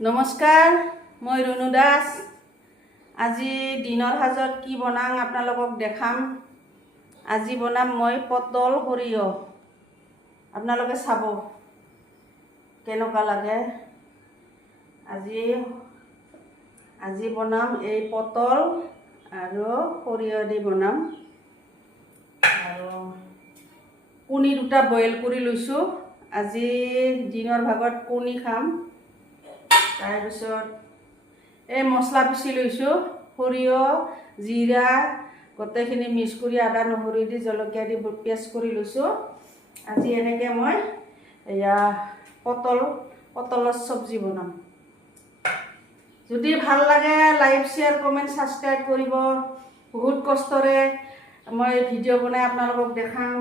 নমস্কাৰ, মই ৰুণু দাস। আজি দিনৰ সাজত কি বনাম আপোনালোকক দেখাম। আজি বনাম মই পটল সৰিয়হ। আপোনালোকে চাব কেনেকুৱা লাগে। আজি বনাম এই পটল আৰু সৰিয়হ দি বনাম। আৰু কণী দুটা বইল কৰি লৈছোঁ। আজি দিনৰ ভাগত কণী খাম। তাৰপিছত এই মছলা পিচি লৈছোঁ, সৰিয়হ, জিৰা গোটেইখিনি মিক্স কৰি আদা নহৰু দি জলকীয়া দি পেষ্ট কৰি লৈছোঁ। আজি এনেকৈ মই পটলৰ চব্জি বনাম। যদি ভাল লাগে লাইক শ্বেয়াৰ কমেণ্ট ছাবস্ক্ৰাইব কৰিব। বহুত কষ্টৰে মই ভিডিঅ' বনাই আপোনালোকক দেখাম।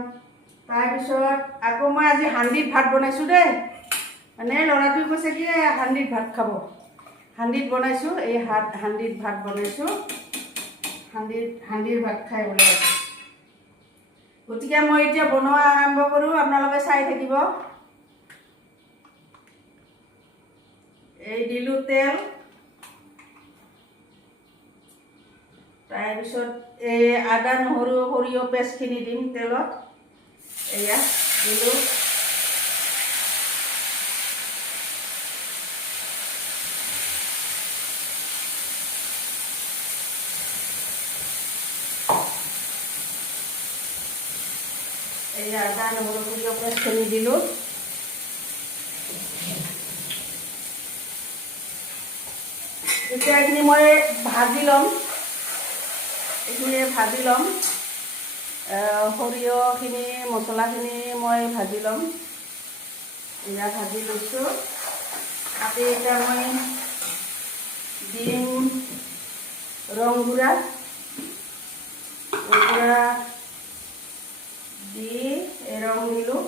তাৰপিছত আকৌ মই আজি হান্দিত ভাত বনাইছোঁ দেই। মানে ল'ৰাটোৱে কৈছে কি হান্দিত ভাত খাব। হান্দিত বনাইছোঁ, এই হান্দিত ভাত বনাইছোঁ। হান্দিৰ ভাত খাই ওলাই। গতিকে মই এতিয়া বনোৱা আৰম্ভ কৰোঁ, আপোনালোকে চাই থাকিব। এই দিলোঁ তেল, তাৰপিছত এই আদা নহৰু সৰিয়হ পেষ্টখিনি দিম তেলত। এয়া দিলোঁ। এই আদা নহৰু সৰিয়হ পেষ্টখিনি দিলোঁ। এতিয়া এইখিনি মই ভাজি ল'ম। সৰিয়হখিনি মছলাখিনি মই ভাজি ল'ম। এয়া ভাজি লৈছোঁ। তাতে এতিয়া মই দিম ৰং গুড়া দি ৰং দিলোঁ।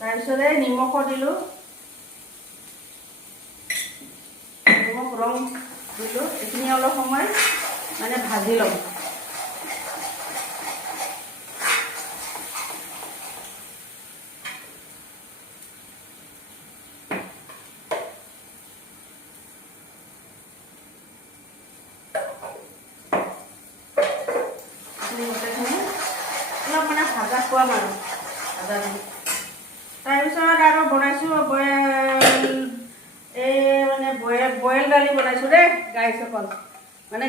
তাৰপিছতে নিমখো দিলোঁ, ৰং দিলোঁ। এইখিনি অলপ সময় মানে ভাজি ল'ম। অলপ মানে ভাজা খোৱা মানুহ আদা দি। তাৰপিছত আৰু বনাইছোঁ বইল দালি বনাইছোঁ দেই গাইসকল। মানে